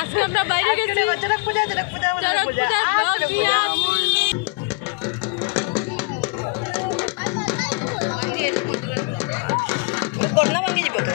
আজকে আমরা বাইরে গেছি চড়ক পূজা বন্যা ভাঙি যাব তো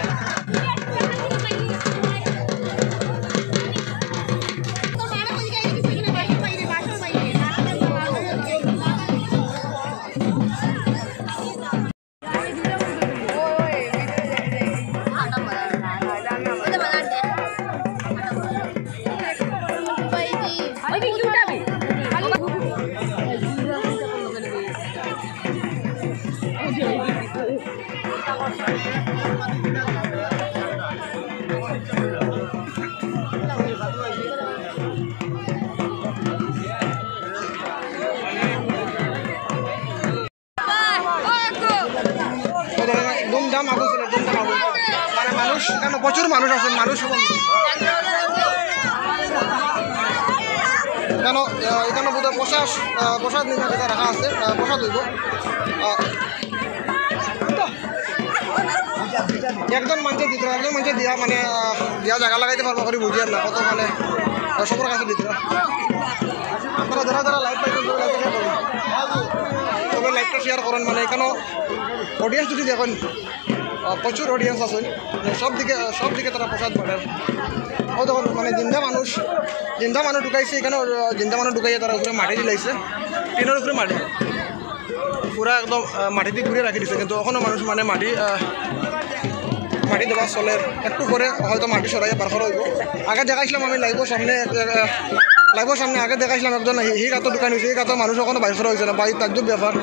ধুমধাম আগুন ছিল ধুমধাম আগুন মানে মানুষ কেন প্রচুর মানুষ আছে মানুষ কেন এখানে বোধহয় প্রসাদ নিয়ে যেটা রাখা আছে প্রসাদ হইব একজন মানুষের দিত একজন মানুষের দিয়া মানে দিয়া জায়গা লাগাইতে পারবো করে বুঝি আর না কত মানে সবার কাছে দিত আপনারা যারা যারা লাইভ পাইছেন তবে লাইভটা শেয়ার করেন মানে এখানেও অডিয়েন্স যদি দেখেন প্রচুর অডিয়েন্স আছেন সব দিকে তারা প্রসাদ বাড়েন ও তখন মানে জিন্দা মানুষ ঢুকাইছে এখানে জিন্দা মানুষ ঢুকাইয়ে তারা উপরে মাটি দিলাইছে টিনের উপরে মাটি পুরা একদম মাটি দিয়ে ঘুরে রাখি দিছে কিন্তু এখনও মানুষ মানে মাটি দেওয়া চলের একটু পরে হয়তো মাটি সরাইয়ে বার করা হইব আগে দেখাইছিলাম আমি লাইভের সামনে আগে দেখাইছিলাম একজন হি গাতো দোকান হয়েছে এই গাতো মানুষ ওখানে বাইর করা হয়েছে না বাড়ির তাজ্জব ব্যাপার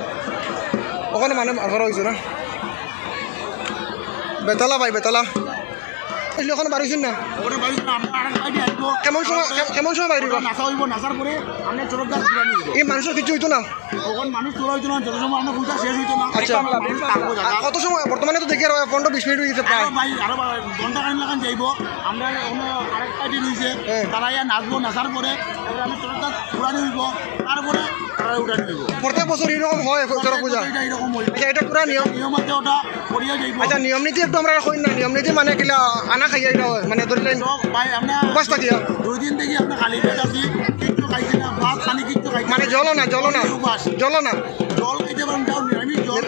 ওখানে মানে বার করা হয়েছে না বেতলা ওখানে বাড়িছেন না কেমন সময় বাইরে এই মানুষের কিছু হইতো না আচ্ছা কত সময় বর্তমানে তো দেখি আর 15-20 মিনিট হয়ে গেছে প্রায় যাইব আমরা তারা নাচবো নাচার পরে আমি উড়ানি হইব তারপরে প্রত্যেক বছর এরকম হয় চড়ক পূজা আচ্ছা এটা পুরা নিয়ম আচ্ছা নিয়ম নীতি একটু আমরা কই না নিয়ম নীতি মানে কিলা আনা খাইয়া এটা হয় মানে ধরলেন উপাস থাকিয়া 2 দিন থেকে আমরা খালি পেট আছি কিচ্ছু খাইছি না ভাত পানি কিচ্ছু খাইছি মানে জল না জল খাইতে পারলাম তাও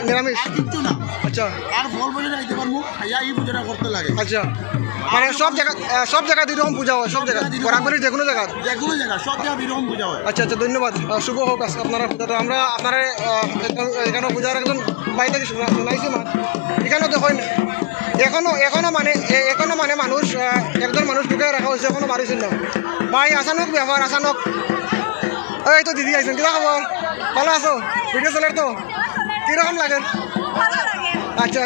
নিরামিষ কিচ্ছু না আচ্ছা আর ফল বলে খাইতে পারবো খাইয়া এই পূজাটা করতে লাগে আচ্ছা মানে সব জায়গা এরকম পূজা হয় সব জায়গা বরাবরই যে কোনো জায়গা সব জায়গা এরকম পূজা হয় আচ্ছা ধন্যবাদ শুভ হোক আপনারা পূজাটা আমরা আপনারা এখানে পূজার একজন বাড়ি থেকে শোনাইছি মা এখানেও দেখেন এখনো মানে মানুষ একজন মানুষ ঢুকে রাখা হয়েছে এখনো বাড়িছিল না ভাই আসানক ব্যাপার আসানক এই তো দিদি আইছেন কিনা খবর ভালো আছো ভিডিও চলার তো কীরকম লাগে আচ্ছা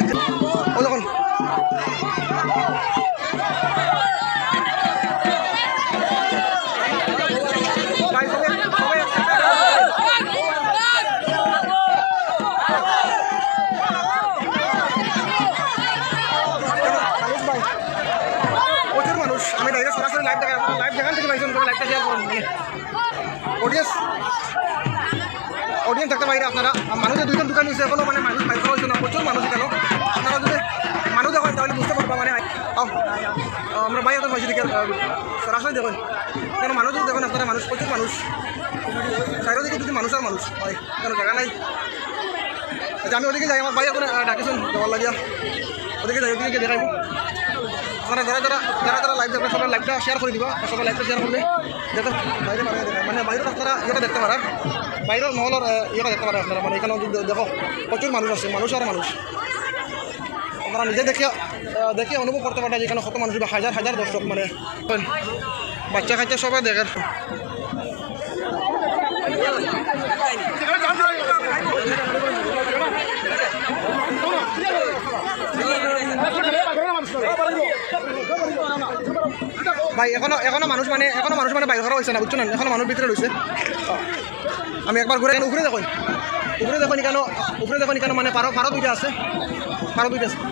ও দেখুন প্রচুর মানুষ আমি ডাইরেক্ট সরাসরি লাইভ দেখান থেকে পাইছেন লাইভটা শেয়ার করুন অডিয়েন্স থাকতে বাইরে আপনারা মানুষের দুইজন দোকান হয়েছে এখনো মানে মানুষ বাইরে হয়েছে না প্রচুর মানুষ কেন আপনারা যদি মানুষ দেখেন তাহলে বুঝতে পারবা মানে আমরা বাইরে এখন পাইছি দেখে সরাসরি দেখুন কেন মানুষ যদি দেখুন আপনারা মানুষ প্রচুর মানুষ চাইরো দিকে যদি মানুষ আর মানুষ হয় কেন জায়গা নাই আচ্ছা আমি ওদিকে যাই আমার ভাই এখন ডাকিছেন যাওয়ার লাগিয়া ওদিকে যাই ওদিকে দেখাইব আপনারা যারা লাইভ দেখবেন সবাই লাইভটা শেয়ার করে দিবা সবাই লাইভটা শেয়ার করলে যাতে বাইরে মানে বাইরেও আপনারা ইয়েটা দেখতে পারেন বাইরেও মহলের ইয়েটা দেখতে পারেন আপনারা মানে এখানে দেখো প্রচুর মানুষ আছে মানুষ আর মানুষ আপনারা নিজে দেখে অনুভব করতে পারেন যেখানে কত মানুষ বা হাজার দর্শক মানে বাচ্চা কাচ্চা সবাই দেখেন ভাই এখনো মানুষ মানে বাইরে করা হয়েছে না বুঝছো না এখনো মানুষ ভিতরে রয়েছে আমি একবার ঘুরে উপরে দেখুন উপরে দেখুন কেন মানে পারো দুইটা আছে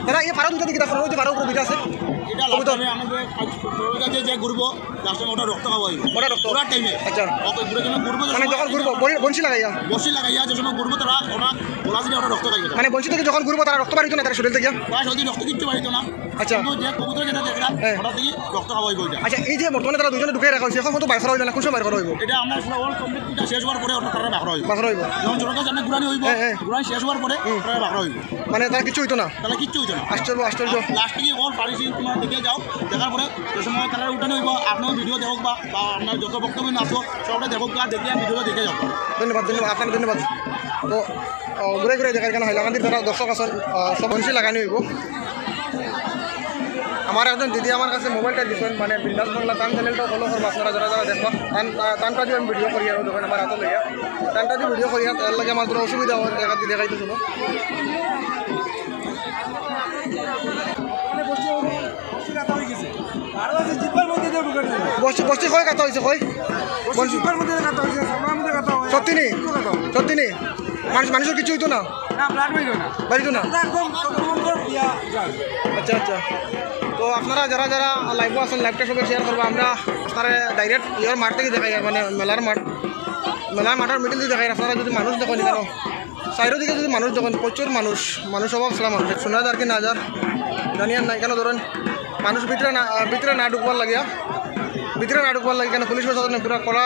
দাদা এই পারো দুইটা দিকে দেখুন ওই যে পারো উপরে দুইটা আছে এটা লাস্ট টাইমে আমাদের কাছে যে ঘুরবো লাস্ট টাইমে ওটা রক্ত খাওয়া হইব ওটা রক্ত ওরা টাইমে আচ্ছা ওকে ঘুরে যখন ঘুরবো মানে যখন ঘুরবো বনশি লাগাইয়া বসি লাগাইয়া যে সময় ঘুরবো তারা ওরা ওরা যদি ওরা রক্ত খাইবে মানে বনশি থেকে যখন ঘুরবো তারা রক্ত বাড়িত না তারা শরীর থেকে তারা যদি রক্ত কিচ্ছু বাড়িত না আচ্ছা কিন্তু যে কবুতর যেটা দেখলাম হ্যাঁ। ওটা থেকে রক্ত খাওয়া হইব এটা আচ্ছা এই যে বর্তমানে তারা দুজনে ঢুকে রাখা হয়েছে এখন কত বাইর করা হইল না কোন সময় বাইর করা হইব এটা আমরা ওর কমপ্লিট শেষ হওয়ার পরে ওটা তারা বাকরা হইব বাইর করা হইব যখন ছোট কাছে আমরা ঘুরানি হইব হ্যাঁ, হ্যাঁ। ঘুরানি শেষ হওয়ার পরে তারা বাকরা হইব মানে তারা কিছু হইতো না তাহলে কিচ্ছু হইতো না আশ্চর্য আশ্চর্য লাস্ট থেকে ওর বাড়ি তোমার দেখে যাও দেখার পরে যে সময় তারা উঠানো হইব আপনার ভিডিও দেখক বা আপনার যত বক্তব্য আসো সবটা দেখক বা দেখে ভিডিও দেখে যাও ধন্যবাদ ধন্যবাদ আপনার ধন্যবাদ তো ঘুরে ঘুরে দেখার কেন হাইলাকান্দির যারা দর্শক আছেন সব বনশি লাগানি হইব আমার একজন দিদি আমার কাছে মোবাইলটা দিচ্ছেন মানে বিন্দাস বাংলা টান চ্যানেলটাও ফলো করবো আপনারা যারা যারা দেখবা টানটা দিয়ে আমি ভিডিও করি আর দেখেন আমার হাতে লইয়া টানটা দিয়ে ভিডিও করি তার লাগে আমার কোনো অসুবিধা হয় দেখাতে দেখাইতে শুনো বস্তি কয় কাটা হয়েছে কয় সত্যি নেই সত্যি নেই মানুষের কিছু হইতো না বাড়িতো না আচ্ছা আচ্ছা তো আপনারা যারা যারা লাইভও আছেন লাইভটা সবাই শেয়ার করবো আমরা আপনারা ডাইরেক্ট ইয়ার মাঠ থেকে দেখাই মানে মেলার মাঠের মিডিল দিয়ে দেখাই আপনারা যদি মানুষ দেখেন কেন সাইডের দিকে যদি মানুষ দেখেন প্রচুর মানুষ অভাব ছিল মানুষ 10,000 কি 9,000 জানি আর নাই কেন ধরেন মানুষ ভিতরে না ঢুকবার লাগিয়া কেন পুলিশ প্রশাসনে পুরা কড়া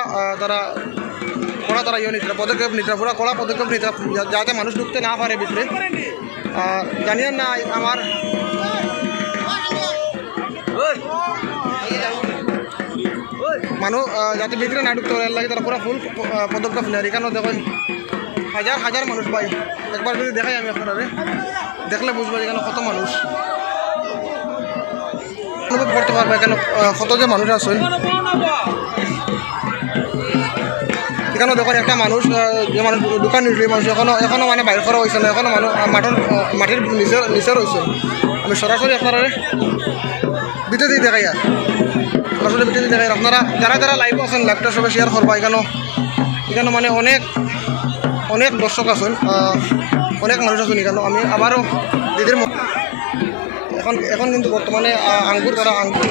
তারা ইয়ে নিতে পদক্ষেপ নিতে পুরা কড়া পদক্ষেপ নিতে যাতে মানুষ ঢুকতে না পারে ভিতরে জানি আর না আমার মানুষ যাতে ভিতরে না ঢুকতে পারে লাগে তারা পুরো ফুল পদক্ষেপ নেয় এখানেও দেখুন হাজার মানুষ পাই একবার যদি দেখাই আমি আপনারা দেখলে বুঝবো এখানে কত মানুষ অনুভব করতে পারবে এখানে কত যে মানুষ আছেন এখানেও দেখুন একটা মানুষ যে মানুষ দোকান নিয়ে মানুষ এখনো মানে বাইর করা হয়েছে না এখনো মানুষ মাটির নিচে রয়েছে আমি সরাসরি আপনারা ভিতরে দিয়ে দেখাই আর সরাসরি ভিতরে দিয়ে দেখাই আপনারা যারা যারা লাইভ আছেন লাইভটা সবাই শেয়ার করবা এখানে মানে অনেক দর্শক আছেন অনেক মানুষ আছেন এখানে আমি আবারও দিদির এখন কিন্তু বর্তমানে আঙ্গুর তারা আঙ্গুর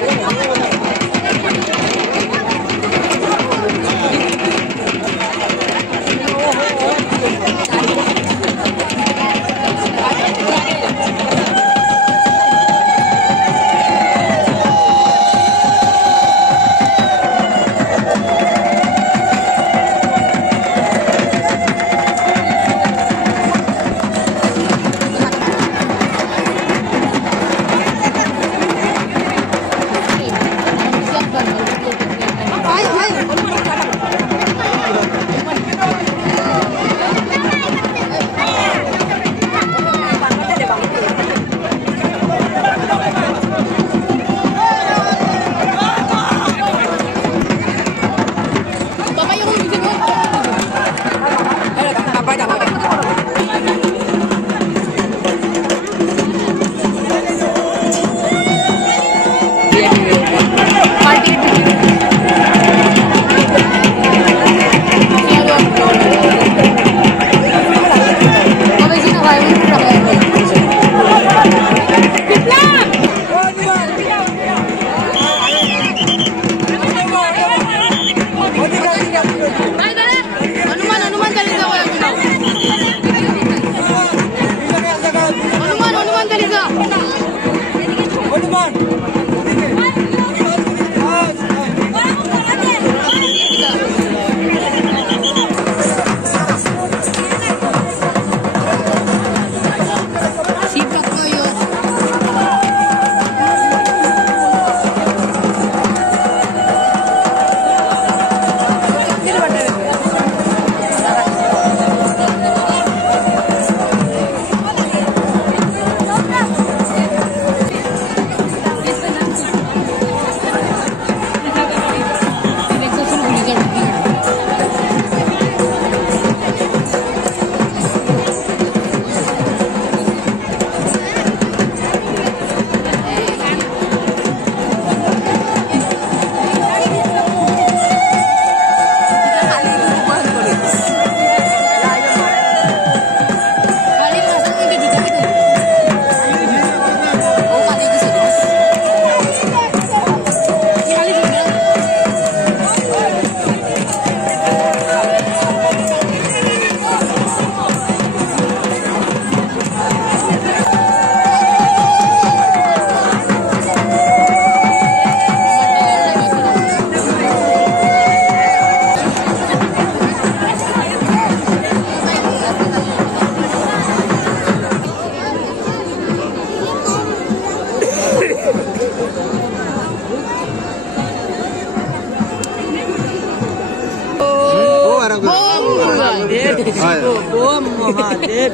মহাদেব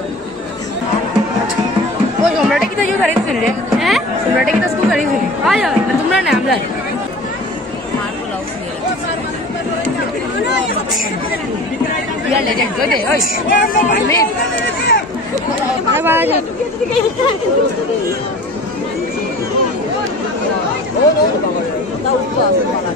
ওই সম্রাটে কি তো ইউ গাড়ি দিছিল রে হ্যাঁ সম্রাটে কি তো স্কুল গাড়ি দিছিল আয় না তোমরা না আমরা Ya le den gode oi me ara baje o no ta upa se pala